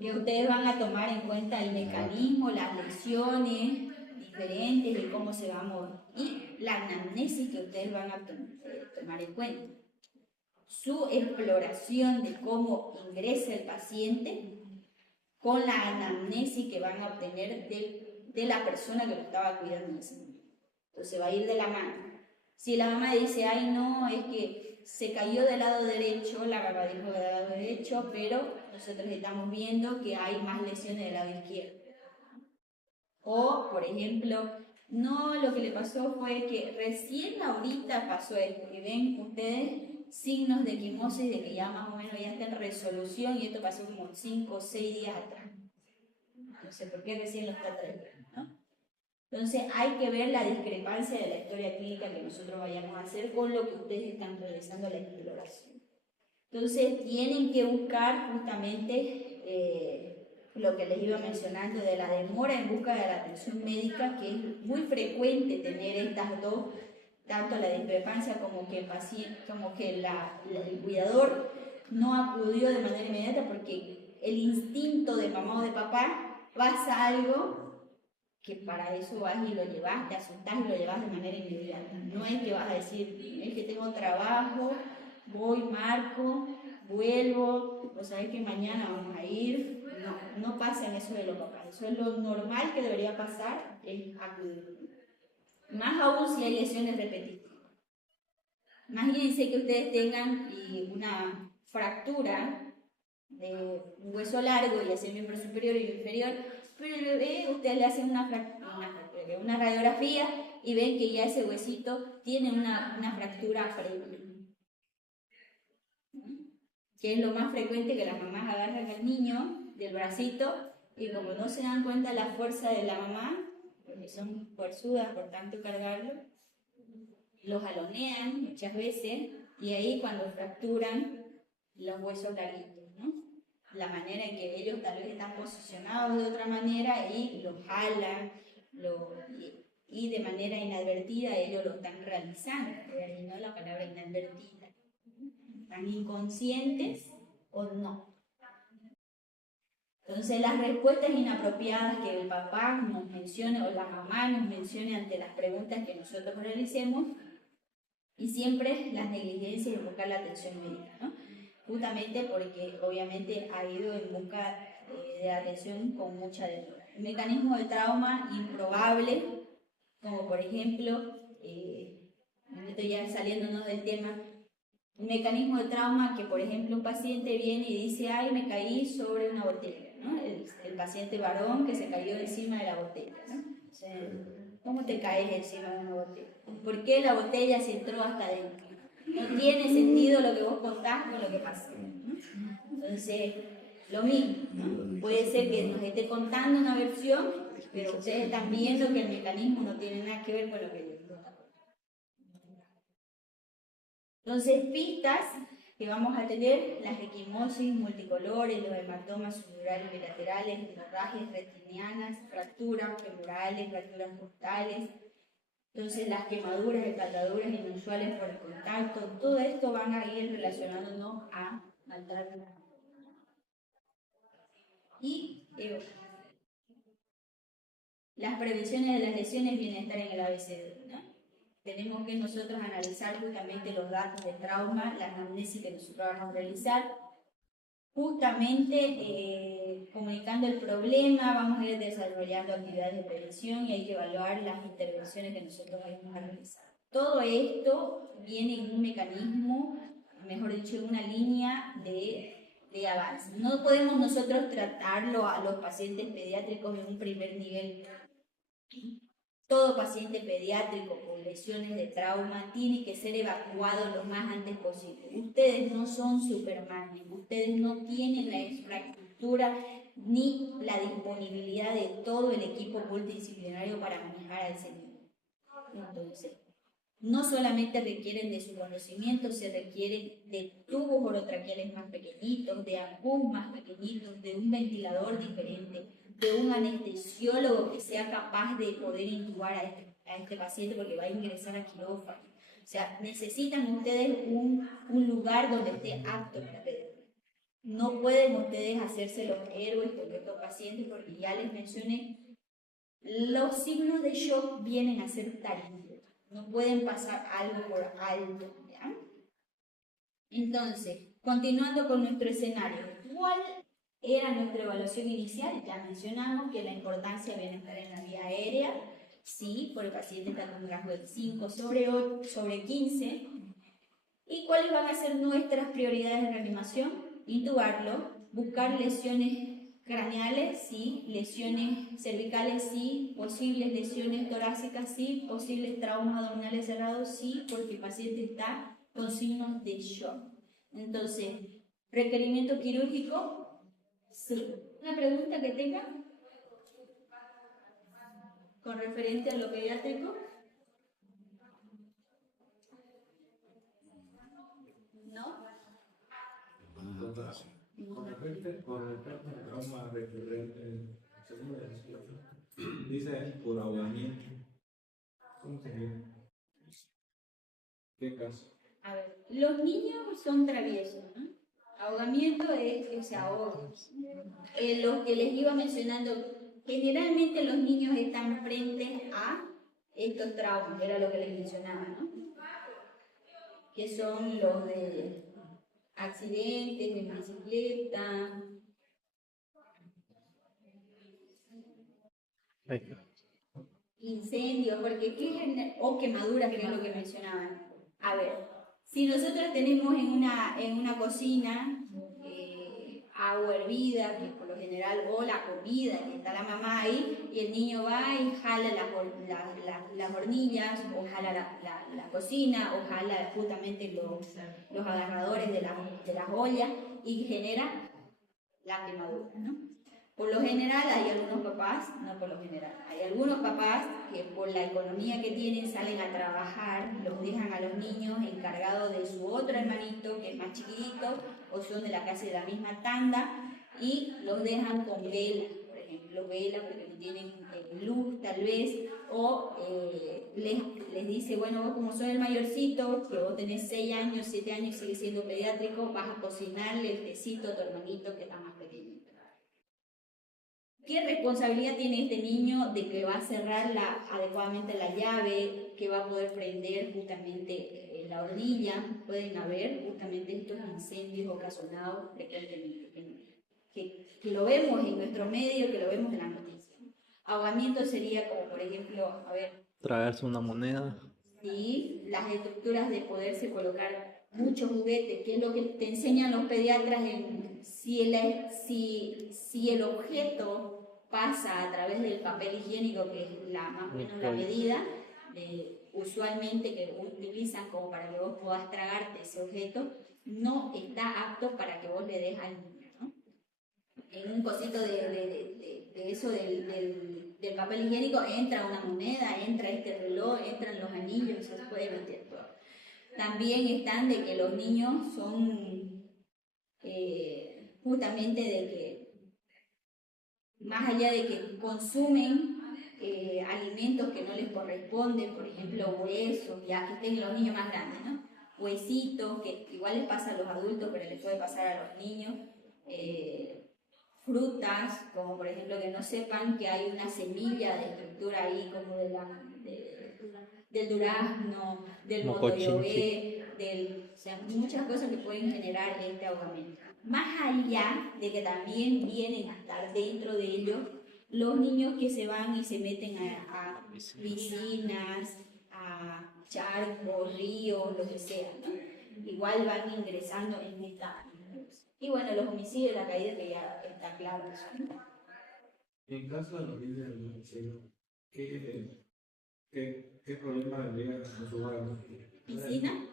Que ustedes van a tomar en cuenta el mecanismo, las lesiones diferentes y cómo se va a mover. Y la anamnesis que ustedes van a tomar en cuenta. Su exploración de cómo ingresa el paciente con la anamnesis que van a obtener de la persona que lo estaba cuidando en ese momento. Entonces va a ir de la mano. Si la mamá dice, ay no, es que se cayó del lado derecho, la mamá dijo del lado derecho, pero nosotros estamos viendo que hay más lesiones del lado izquierdo. O, por ejemplo, no, lo que le pasó fue que recién ahorita pasó esto, y ven ustedes signos de equimosis de que ya más o menos ya está en resolución y esto pasó como 5 o 6 días atrás. No sé por qué recién lo está trayendo, ¿no? Entonces hay que ver la discrepancia de la historia clínica que nosotros vayamos a hacer con lo que ustedes están realizando la exploración. Entonces tienen que buscar justamente lo que les iba mencionando de la demora en busca de la atención médica, que es muy frecuente tener estas dos, tanto la discrepancia como que el paciente, como que el cuidador no acudió de manera inmediata porque el instinto de mamá o de papá pasa algo que para eso vas y lo llevas, te asustás y lo llevas de manera inmediata. No es que vas a decir, es que tengo trabajo, voy, marco, vuelvo, o sabes que mañana vamos a ir. no pasa en eso de los papás. Eso es lo normal que debería pasar en acudir. Más aún si hay lesiones repetitivas. Imagínense que ustedes tengan una fractura de un hueso largo, ya sea miembro superior y inferior, pero el bebé, ustedes le hacen una radiografía y ven que ya ese huesito tiene una fractura previa. Que es lo más frecuente, que las mamás agarran al niño del bracito y como no se dan cuenta de la fuerza de la mamá, porque son fuerzudas por tanto cargarlo, los jalonean muchas veces y ahí cuando fracturan los huesos larguitos, ¿no? La manera en que ellos tal vez están posicionados de otra manera y los jalan y de manera inadvertida ellos lo están realizando, de ahí no la palabra inadvertida. ¿Están inconscientes o no? Entonces las respuestas inapropiadas que el papá nos mencione o la mamá nos mencione ante las preguntas que nosotros realicemos, y siempre las negligencias en buscar la atención médica, ¿no? Justamente porque obviamente ha ido en busca de atención con mucha demora. El mecanismo de trauma improbable, como por ejemplo, estoy ya saliéndonos del tema, un mecanismo de trauma que por ejemplo un paciente viene y dice, ay, me caí sobre una botella, ¿no? El paciente varón que se cayó encima de la botella, ¿no? O sea, ¿cómo te caes encima de una botella? ¿Por qué la botella se entró hasta adentro? No tiene sentido lo que vos contás con lo que pasó, ¿no? Entonces, lo mismo, ¿no? Puede ser que nos esté contando una versión, pero ustedes están viendo que el mecanismo no tiene nada que ver con lo que yo digo. Entonces, pistas que vamos a tener: las equimosis multicolores, los hematomas subdurales bilaterales, hemorragias retinianas, fracturas femorales, fracturas costales. Entonces, las quemaduras, escaldaduras inusuales por el contacto, todo esto van a ir relacionándonos a maltrato. Y las prevenciones de las lesiones vienen a estar en el ABCD, ¿no? Tenemos que nosotros analizar justamente los datos de trauma, la anamnesis que nosotros vamos a realizar, justamente comunicando el problema, vamos a ir desarrollando actividades de prevención y hay que evaluar las intervenciones que nosotros vamos a realizar. Todo esto viene en un mecanismo, mejor dicho, en una línea de avance. No podemos nosotros tratarlo a los pacientes pediátricos en un primer nivel. Todo paciente pediátrico con lesiones de trauma tiene que ser evacuado lo más antes posible. Ustedes no son Superman, ustedes no tienen la infraestructura ni la disponibilidad de todo el equipo multidisciplinario para manejar a ese niño. Entonces, no solamente requieren de su conocimiento, se requieren de tubos orotraqueales más pequeñitos, de ambús más pequeñitos, de un ventilador diferente, de un anestesiólogo que sea capaz de poder intubar a este paciente porque va a ingresar a quirófano. O sea, necesitan ustedes un lugar donde esté apto para ustedes. No pueden ustedes hacerse los héroes con estos pacientes porque ya les mencioné, los signos de shock vienen a ser tardíos. No pueden pasar algo por alto, ¿ya? Entonces, continuando con nuestro escenario, ¿cuál era nuestra evaluación inicial? Ya mencionamos que la importancia viene a estar en la vía aérea, sí, por el paciente está con un rasgo de 5 sobre 15. ¿Y cuáles van a ser nuestras prioridades de reanimación? Intubarlo, buscar lesiones craneales, sí, lesiones cervicales, sí, posibles lesiones torácicas, sí, posibles traumas abdominales cerrados, sí, porque el paciente está con signos de shock. Entonces, requerimiento quirúrgico, sí. ¿Una pregunta que tenga con referente a lo pediátrico? ¿No? Con respecto al trauma recurrente, dice por ahogamiento. ¿Cómo se llama? ¿Qué caso? A ver, los niños son traviesos, ¿no? Ahogamiento es que se ahogan. Los que les iba mencionando, generalmente los niños están frente a estos traumas, era lo que les mencionaba, ¿no? Que son los de accidentes en bicicleta, Ay, Incendios, porque o quemaduras, que es lo que mencionaban. A ver, si nosotros tenemos en una cocina agua hervida, que por lo general, o la comida, que está la mamá ahí, y el niño va y jala las hornillas, o jala la cocina, o jala justamente los agarradores de las ollas, y genera la quemadura, ¿no? Por lo general hay algunos papás, no por lo general, hay algunos papás que por la economía que tienen salen a trabajar, los dejan a los niños encargados de su otro hermanito que es más chiquitito, o son de la casa de la misma tanda, y los dejan con vela, por ejemplo, vela porque no tienen luz tal vez, o les dice, bueno, vos como sos el mayorcito, que vos tenés 6 años, 7 años y sigues siendo pediátrico, vas a cocinarle el tecito a tu hermanito que está más pequeñito. ¿Qué responsabilidad tiene este niño de que va a cerrar adecuadamente la llave, que va a poder prender justamente la hornilla? Pueden haber justamente estos incendios ocasionados frecuentemente, que lo vemos en nuestro medio, que lo vemos en la noticia. Ahogamiento sería como, por ejemplo, a ver, tragarse una moneda. ¿sí? Las estructuras de poderse colocar muchos juguetes, que es lo que te enseñan los pediatras si el objeto pasa a través del papel higiénico, que es más o menos la medida, usualmente que utilizan como para que vos puedas tragarte ese objeto, no está apto para que vos le des al niño, ¿no? En un cosito de eso del papel higiénico entra una moneda, entra este reloj, entran los anillos, se puede meter todo. También están de que los niños son justamente de que, más allá de que consumen alimentos que no les corresponden, por ejemplo huesos, ya que estén los niños más grandes, ¿no? Huesitos, que igual les pasa a los adultos, pero les puede pasar a los niños. Frutas, como por ejemplo que no sepan que hay una semilla de estructura ahí, como del durazno, del motoyobé, o sea, muchas cosas que pueden generar este ahogamiento. Más allá de que también vienen a estar dentro de ellos los niños que se van y se meten a piscinas, a charcos, ríos, lo que sea, ¿no? Igual van ingresando en esta. Y bueno, los homicidios, la caída, que ya está claro eso, ¿no? En caso de los líderes del homicidio, ¿qué problema vendría a su hogar? ¿Piscina?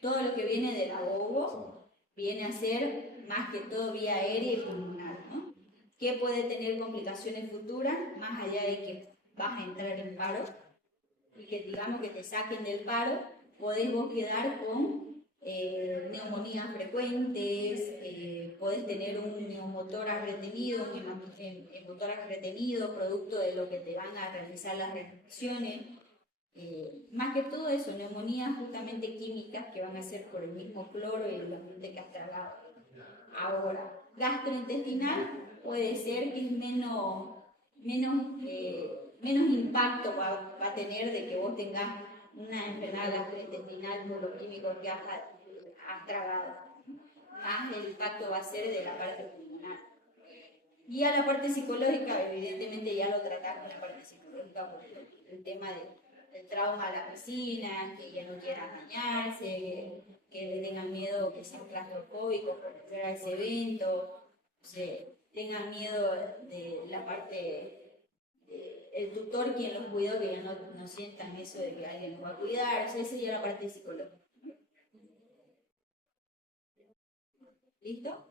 Todo lo que viene del ahogo viene a ser más que todo vía aérea y pulmonar, ¿no? ¿Qué puede tener complicaciones futuras? Más allá de que vas a entrar en paro y que digamos que te saquen del paro, podés vos quedar con neumonías frecuentes, podés tener un neumotórax retenido, un hemotórax retenido, producto de lo que te van a realizar las restricciones. Más que todo eso, neumonías justamente químicas que van a ser por el mismo cloro y el ambiente que has tragado. Ahora, gastrointestinal puede ser que es menos impacto va a tener de que vos tengas una enfermedad gastrointestinal por los químicos que has tragado. Más el impacto va a ser de la parte pulmonar. Y a la parte psicológica, evidentemente ya lo tratamos la parte psicológica por el tema del trauma a la piscina, que ya no quieran bañarse, que le tengan miedo, que sean claustrofóbicos por entrar a ese evento, tengan miedo de la parte el tutor quien los cuidó, que ya no sientan eso de que alguien los va a cuidar, o sea, esa sería la parte psicológica. ¿Listo?